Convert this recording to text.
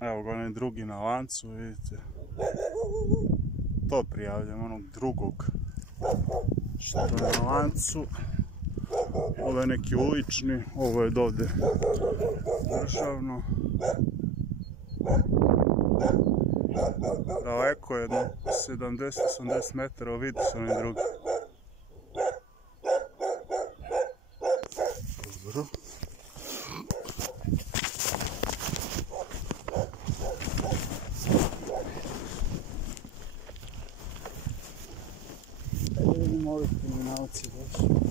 Evo ga onaj drugi na lancu, vidite. To prijavljam, onog drugog što je na lancu. Ovo je neki ulični, ovo je dovde državno. Daleko je, jedno 70-80 metara, vidi se onaj drugi. Dobro. Vidimo ovi kriminalci došli.